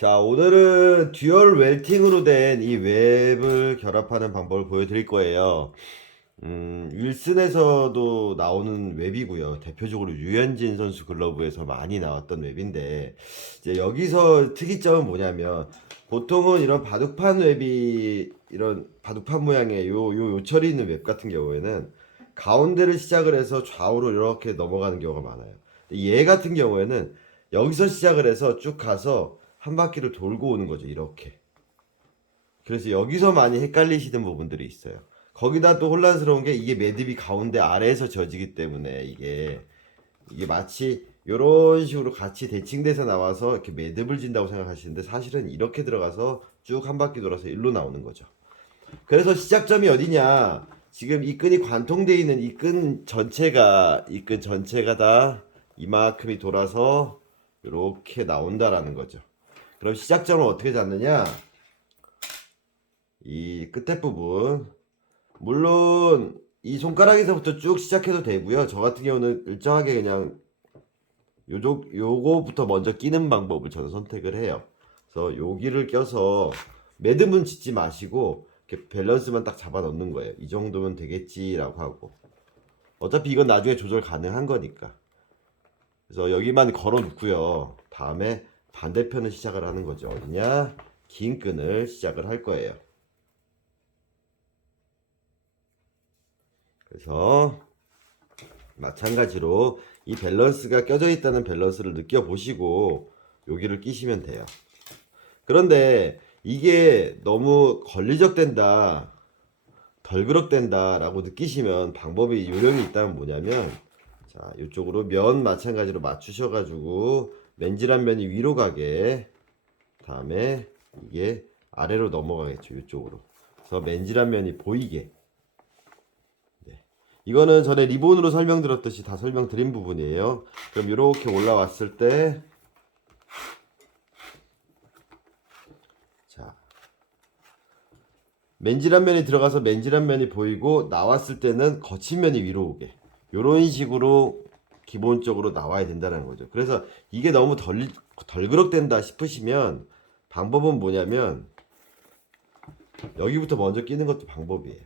자, 오늘은 듀얼 웰팅으로 된 이 웹을 결합하는 방법을 보여드릴 거예요. 윌슨에서도 나오는 웹이고요. 대표적으로 유현진 선수 글러브에서 많이 나왔던 웹인데, 이제 여기서 특이점은 뭐냐면, 보통은 이런 바둑판 웹이, 이런 바둑판 모양의 요철이 있는 웹 같은 경우에는 가운데를 시작을 해서 좌우로 이렇게 넘어가는 경우가 많아요. 얘 같은 경우에는 여기서 시작을 해서 쭉 가서 한 바퀴를 돌고 오는 거죠. 이렇게. 그래서 여기서 많이 헷갈리시는 부분들이 있어요. 거기다 또 혼란스러운 게 이게 매듭이 가운데 아래에서 져지기 때문에 이게 마치 이런 식으로 같이 대칭돼서 나와서 이렇게 매듭을 진다고 생각하시는데 사실은 이렇게 들어가서 쭉 한 바퀴 돌아서 일로 나오는 거죠. 그래서 시작점이 어디냐? 지금 이 끈이 관통되어 있는 이 끈 전체가 다 이만큼이 돌아서 이렇게 나온다라는 거죠. 그럼 시작점을 어떻게 잡느냐? 이 끝에 부분. 물론 이 손가락에서부터 쭉 시작해도 되고요. 저 같은 경우는 일정하게 그냥 요거부터 먼저 끼는 방법을 저는 선택을 해요. 그래서 여기를 껴서 매듭은 짓지 마시고 이렇게 밸런스만 딱 잡아 넣는 거예요. 이 정도면 되겠지라고 하고. 어차피 이건 나중에 조절 가능한 거니까. 그래서 여기만 걸어 놓고요. 다음에 반대편을 시작을 하는 거죠. 어디냐? 긴 끈을 시작을 할 거예요. 그래서 마찬가지로 이 밸런스가 껴져 있다는 밸런스를 느껴보시고 여기를 끼시면 돼요. 그런데 이게 너무 걸리적된다, 덜그럭된다 라고 느끼시면 방법이 요령이 있다면 뭐냐면, 자, 이쪽으로 면 마찬가지로 맞추셔가지고 맨질한 면이 위로 가게, 다음에 이게 아래로 넘어가겠죠. 이쪽으로. 그래서 맨질한 면이 보이게. 이거는 전에 리본으로 설명드렸듯이 다 설명드린 부분이에요. 그럼 이렇게 올라왔을 때, 자, 맨질한 면이 들어가서 맨질한 면이 보이고 나왔을 때는 거친 면이 위로 오게. 이런 식으로 기본적으로 나와야 된다는 거죠. 그래서 이게 너무 덜그럭된다 싶으시면 방법은 뭐냐면 여기부터 먼저 끼는 것도 방법이에요.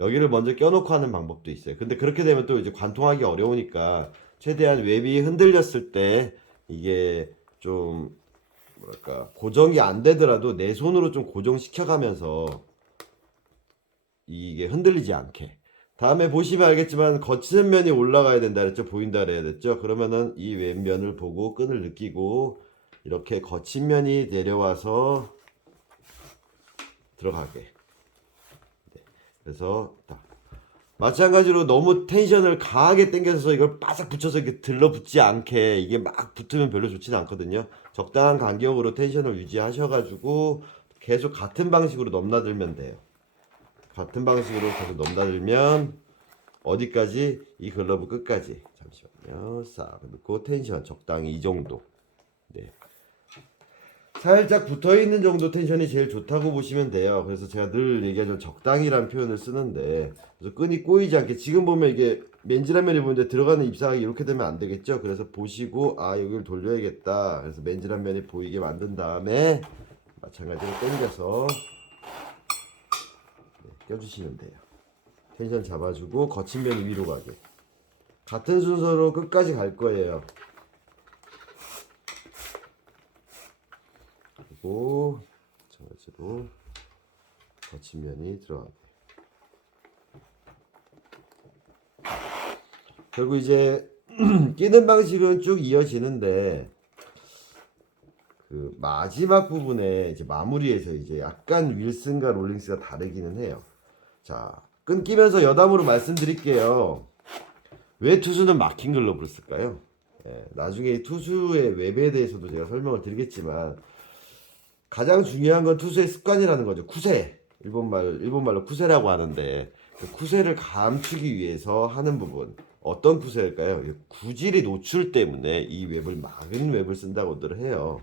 여기를 먼저 껴놓고 하는 방법도 있어요. 근데 그렇게 되면 또 이제 관통하기 어려우니까 최대한 웹이 흔들렸을 때 이게 좀 뭐랄까 고정이 안 되더라도 내 손으로 좀 고정시켜가면서 이게 흔들리지 않게. 다음에 보시면 알겠지만 거치는 면이 올라가야 된다 그랬죠. 보인다 그래야 됐죠. 그러면은 이 왼면을 보고 끈을 느끼고 이렇게 거친 면이 내려와서 들어가게. 그래서 딱 마찬가지로 너무 텐션을 강하게 당겨서 이걸 바싹 붙여서 이렇게 들러붙지 않게 이게 막 붙으면 별로 좋지는 않거든요. 적당한 간격으로 텐션을 유지하셔가지고 계속 같은 방식으로 넘나들면 돼요. 같은 방식으로 계속 넘나들면 어디까지? 이 글러브 끝까지. 잠시만요. 싹 넣고 텐션 적당히 이 정도. 네. 살짝 붙어있는 정도 텐션이 제일 좋다고 보시면 돼요. 그래서 제가 늘 얘기하죠. 적당히란 표현을 쓰는데, 그래서 끈이 꼬이지 않게, 지금 보면 이게 맨질한 면이 보이는데 들어가는 ip사각이 이렇게 되면 안 되겠죠. 그래서 보시고 아 여기를 돌려야겠다. 그래서 맨질한 면이 보이게 만든 다음에 마찬가지로 당겨서 껴주시면 돼요. 텐션 잡아주고 거친 면이 위로 가게. 같은 순서로 끝까지 갈 거예요. 그리고 마찬가지로 거친 면이 들어가게. 결국 이제 끼는 방식은 쭉 이어지는데 그 마지막 부분에 이제 마무리에서 이제 약간 윌슨과 롤링스가 다르기는 해요. 자, 끊기면서 여담으로 말씀드릴게요. 왜 투수는 막힌 글러브를 쓸까요? 예, 나중에 투수의 웹에 대해서도 제가 설명을 드리겠지만 가장 중요한 건 투수의 습관이라는 거죠. 쿠세. 일본말로 쿠세라고 하는데 그 쿠세를 감추기 위해서 하는 부분. 어떤 쿠세일까요? 구질이 노출 때문에 이 웹을 막은 웹을 쓴다고들 해요.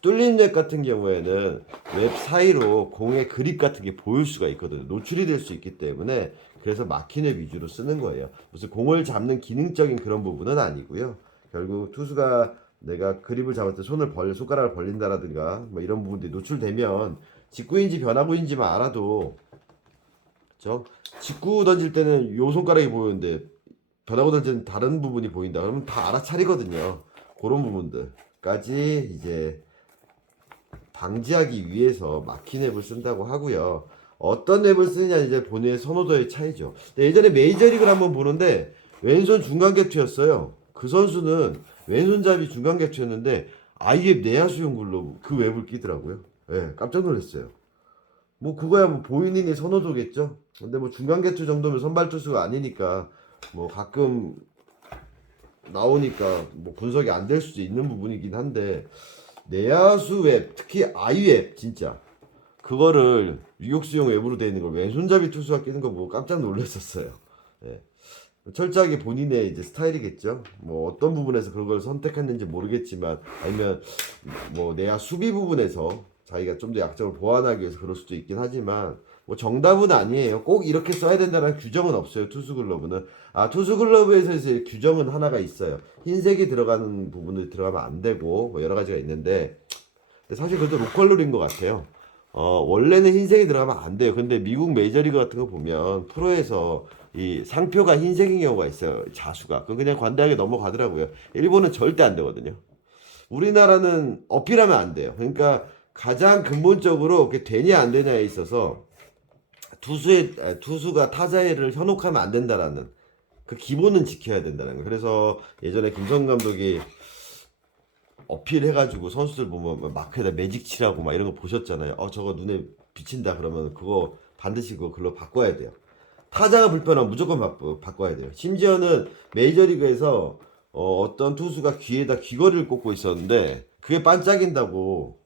뚫린 웹 같은 경우에는 웹 사이로 공의 그립 같은 게 보일 수가 있거든요. 노출이 될 수 있기 때문에 그래서 막힌 웹 위주로 쓰는 거예요. 무슨 공을 잡는 기능적인 그런 부분은 아니고요. 결국 투수가 내가 그립을 잡을 때 손가락을 벌린다라든가 뭐 이런 부분들이 노출되면 직구인지 변화구인지만 알아도, 그렇죠? 직구 던질 때는 요 손가락이 보이는데 변화구 던질 때는 다른 부분이 보인다. 그러면 다 알아차리거든요. 그런 부분들까지 이제 방지하기 위해서 막힌 앱을 쓴다고 하고요. 어떤 앱을 쓰느냐 이제 본인의 선호도의 차이죠. 근데 예전에 메이저리그를 한번 보는데 왼손 중간 개투였어요. 그 선수는 왼손잡이 중간 개투였는데 아예 내야수용 글러브 그 웹을 끼더라고요. 예, 깜짝 놀랐어요. 뭐 그거야 뭐 본인의 선호도겠죠. 근데 뭐 중간 개투 정도면 선발 투수가 아니니까 뭐 가끔 나오니까 뭐 분석이 안 될 수도 있는 부분이긴 한데, 내야수 웹 특히 아이 웹 진짜 그거를 유격수용 웹으로 되어 있는 걸 왼손잡이 투수가 끼는 거 보고 깜짝 놀랐었어요. 예. 철저하게 본인의 이제 스타일이겠죠. 뭐 어떤 부분에서 그런 걸 선택했는지 모르겠지만, 아니면 뭐 내야 수비 부분에서 자기가 좀 더 약점을 보완하기 위해서 그럴 수도 있긴 하지만, 뭐 정답은 아니에요. 꼭 이렇게 써야 된다는 규정은 없어요. 투수 글러브는. 아, 투수 글러브에서 이제 규정은 하나가 있어요. 흰색이 들어가는 부분을 들어가면 안 되고 뭐 여러 가지가 있는데, 근데 사실 그것도 로컬 룰인 것 같아요. 원래는 흰색이 들어가면 안 돼요. 근데 미국 메이저리그 같은 거 보면 프로에서 이 상표가 흰색인 경우가 있어요. 자수가. 그건 그냥 관대하게 넘어가더라고요. 일본은 절대 안 되거든요. 우리나라는 어필하면 안 돼요. 그러니까 가장 근본적으로 그게 되냐 안 되냐에 있어서 투수가 타자를 현혹하면 안 된다라는 그 기본은 지켜야 된다는 거예요. 그래서 예전에 김성 감독이 어필해가지고 선수들 보면 막 마크에다 매직 칠하고 막 이런 거 보셨잖아요. 저거 눈에 비친다 그러면 그거 반드시 그거 글로 바꿔야 돼요. 타자가 불편하면 무조건 바꿔야 돼요. 심지어는 메이저리그에서 어떤 투수가 귀에다 귀걸이를 꽂고 있었는데 그게 반짝인다고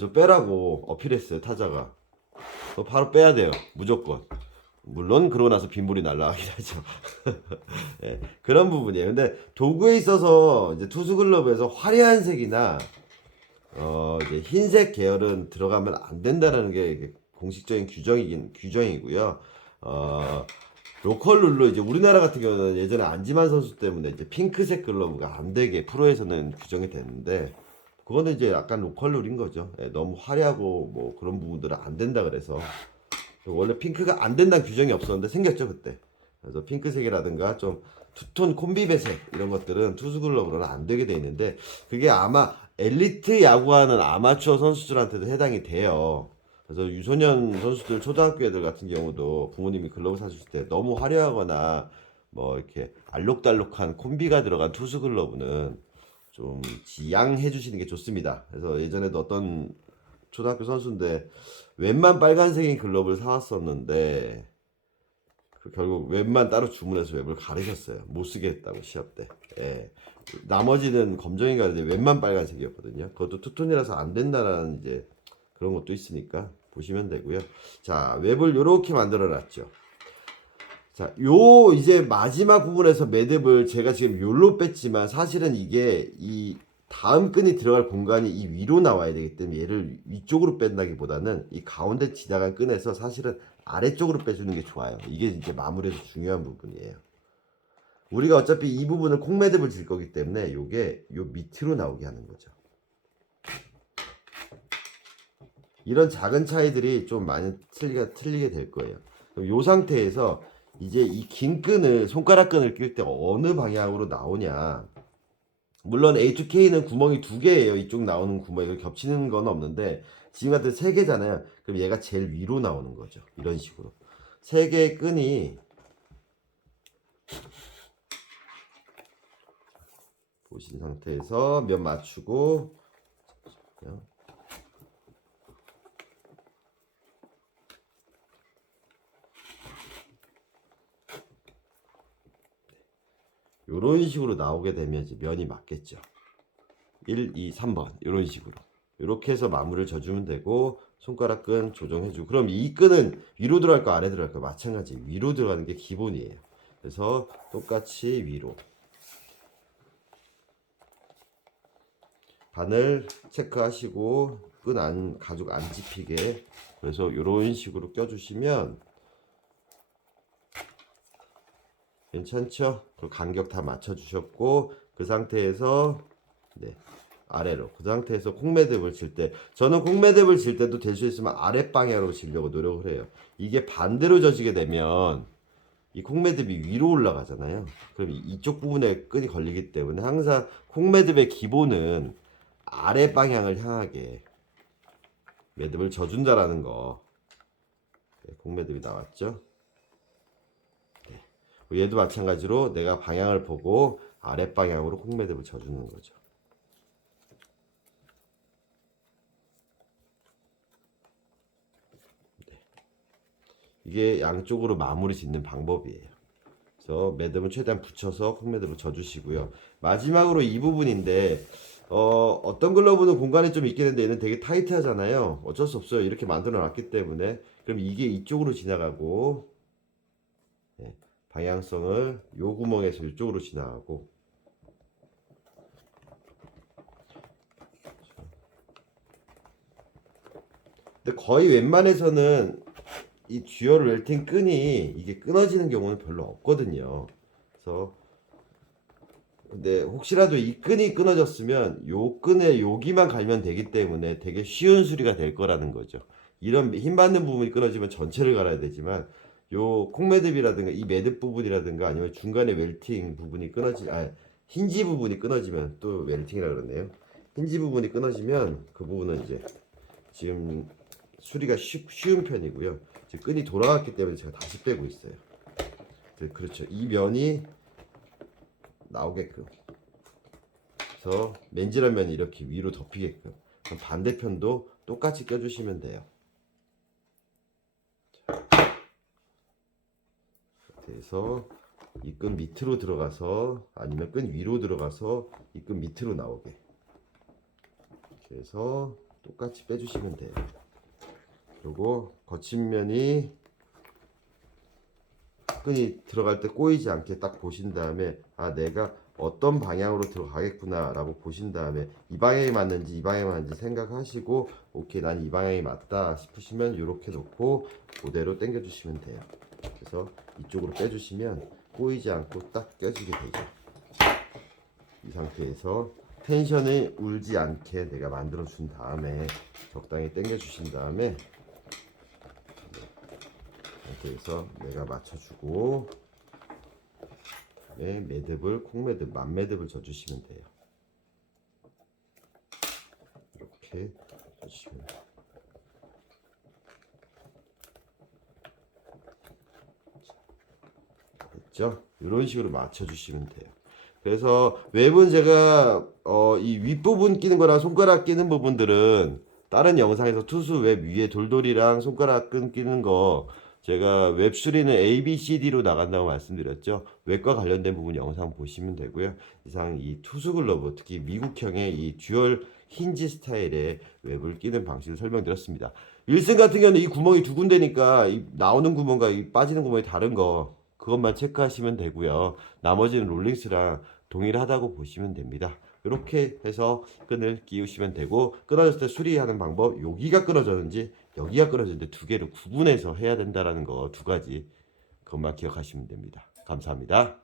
좀 빼라고 어필했어요. 타자가. 바로 빼야 돼요. 무조건. 물론 그러고 나서 빗물이 날라가긴 하죠. 예, 그런 부분이에요. 근데 도구에 있어서 이제 투수 글러브에서 화려한 색이나 이제 흰색 계열은 들어가면 안 된다라는 게 이게 공식적인 규정이고요. 로컬 룰로 이제 우리나라 같은 경우는 예전에 안지만 선수 때문에 이제 핑크색 글러브가 안 되게 프로에서는 규정이 됐는데, 그거는 이제 약간 로컬 룰인 거죠. 예, 너무 화려하고 뭐 그런 부분들은 안 된다 그래서. 원래 핑크가 안 된다는 규정이 없었는데 생겼죠 그때. 그래서 핑크색이라든가 좀 투톤 콤비배색 이런 것들은 투수 글러브로는 안 되게 돼 있는데, 그게 아마 엘리트 야구하는 아마추어 선수들한테도 해당이 돼요. 그래서 유소년 선수들, 초등학교 애들 같은 경우도 부모님이 글러브 사주실 때 너무 화려하거나 뭐 이렇게 알록달록한 콤비가 들어간 투수 글러브는 좀 지양해 주시는 게 좋습니다. 그래서 예전에도 어떤 초등학교 선수인데 웬만 빨간색인 글러브를 사왔었는데 결국 웹만 따로 주문해서 웹을 가르셨어요. 못 쓰게 했다고 시합 때. 예. 나머지는 검정이 가는데 웹만 빨간색이었거든요. 그것도 투톤이라서 안 된다라는 이제 그런 것도 있으니까 보시면 되고요. 자, 웹을 요렇게 만들어 놨죠. 자, 요 이제 마지막 부분에서 매듭을 제가 지금 요로 뺐지만 사실은 이게 이 다음 끈이 들어갈 공간이 이 위로 나와야 되기 때문에 얘를 위쪽으로 뺀다기보다는 이 가운데 지나간 끈에서 사실은 아래쪽으로 빼주는 게 좋아요. 이게 이제 마무리에서 중요한 부분이에요. 우리가 어차피 이 부분을 콩매듭을 질 거기 때문에 요게 요 밑으로 나오게 하는 거죠. 이런 작은 차이들이 좀 많이 틀리게 될 거예요. 그럼 요 상태에서 이제 이 긴 끈을, 손가락 끈을 낄 때 어느 방향으로 나오냐. 물론 A2K는 구멍이 두 개예요. 이쪽 나오는 구멍이 겹치는 건 없는데 지금 같은 세 개잖아요. 그럼 얘가 제일 위로 나오는 거죠. 이런 식으로 세 개의 끈이 보신 상태에서 면 맞추고 이런 식으로 나오게 되면 이제 면이 맞겠죠. 1, 2, 3번 이런 식으로 이렇게 해서 마무리를 져주면 되고, 손가락 끈 조정해주고, 그럼 이 끈은 위로 들어갈까 아래 들어갈까? 마찬가지 위로 들어가는 게 기본이에요. 그래서 똑같이 위로 바늘 체크하시고 끈 가죽 안 집히게, 그래서 이런 식으로 껴주시면 괜찮죠? 그 간격 다 맞춰주셨고, 그 상태에서 네, 아래로. 그 상태에서 콩매듭을 칠 때, 저는 콩매듭을 칠 때도 될 수 있으면 아랫 방향으로 치려고 노력을 해요. 이게 반대로 져지게 되면 이 콩매듭이 위로 올라가잖아요. 그럼 이쪽 부분에 끈이 걸리기 때문에 항상 콩매듭의 기본은 아래 방향을 향하게 매듭을 져준다라는 거. 네, 콩매듭이 나왔죠. 네. 얘도 마찬가지로 내가 방향을 보고 아랫 방향으로 콩매듭을 져주는 거죠. 네. 이게 양쪽으로 마무리 짓는 방법이에요. 그래서 매듭은 최대한 붙여서 콩매듭을 져주시고요. 마지막으로 이 부분인데 어떤 글러브는 공간이 좀 있긴 한데 얘는 되게 타이트하잖아요. 어쩔 수 없어요. 이렇게 만들어 놨기 때문에. 그럼 이게 이쪽으로 지나가고, 네, 방향성을 요 구멍에서 이쪽으로 지나가고, 근데 거의 웬만해서는 이 듀얼 웰팅 끈이 이게 끊어지는 경우는 별로 없거든요. 그래서 근데 혹시라도 이 끈이 끊어졌으면 요 끈에 여기만 갈면 되기 때문에 되게 쉬운 수리가 될 거라는 거죠. 이런 힘 받는 부분이 끊어지면 전체를 갈아야 되지만 요 콩매듭이라든가 이 매듭 부분이라든가 아니면 중간에 웰팅 부분이 힌지 부분이 끊어지면 또 웰팅이라 그러네요. 힌지 부분이 끊어지면 그 부분은 이제 지금 수리가 쉬운 편이고요. 지금 끈이 돌아갔기 때문에 제가 다시 빼고 있어요. 그렇죠. 이 면이 나오게끔. 그래서 맨질한 면이 이렇게 위로 덮이게끔. 그럼 반대편도 똑같이 껴주시면 돼요. 그래서 이 끈 밑으로 들어가서 아니면 끈 위로 들어가서 이 끈 밑으로 나오게. 그래서 똑같이 빼주시면 돼요. 그리고 거친 면이 끈이 들어갈 때 꼬이지 않게 딱 보신 다음에 아 내가 어떤 방향으로 들어가겠구나 라고 보신 다음에 이 방향이 맞는지 이 방향이 맞는지 생각하시고 오케이 난 이 방향이 맞다 싶으시면 이렇게 놓고 그대로 당겨 주시면 돼요. 그래서 이쪽으로 빼주시면 꼬이지 않고 딱 껴지게 되죠. 이 상태에서 텐션이 울지 않게 내가 만들어 준 다음에 적당히 당겨 주신 다음에 그래서 내가 맞춰주고 네, 매듭을 콩매듭 만매듭을 져주시면 돼요. 이렇게 져주시면 됐죠? 이런 식으로 맞춰주시면 돼요. 그래서 웹은 제가 이 윗부분 끼는 거랑 손가락 끼는 부분들은 다른 영상에서 투수 웹 위에 돌돌이랑 손가락 끈 끼는 거 제가 웹 수리는 A, B, C, D로 나간다고 말씀드렸죠. 웹과 관련된 부분 영상 보시면 되고요. 이상 이 투수 글러브 특히 미국형의 이 듀얼 힌지 스타일의 웹을 끼는 방식을 설명드렸습니다. 윌슨 같은 경우는 이 구멍이 두 군데니까 이 나오는 구멍과 이 빠지는 구멍이 다른 거 그것만 체크하시면 되고요. 나머지는 롤링스랑 동일하다고 보시면 됩니다. 이렇게 해서 끈을 끼우시면 되고 끊어졌을 때 수리하는 방법 여기가 끊어졌는지 여기가 끊어졌는지 두 개를 구분해서 해야 된다는 거 두 가지 그것만 기억하시면 됩니다. 감사합니다.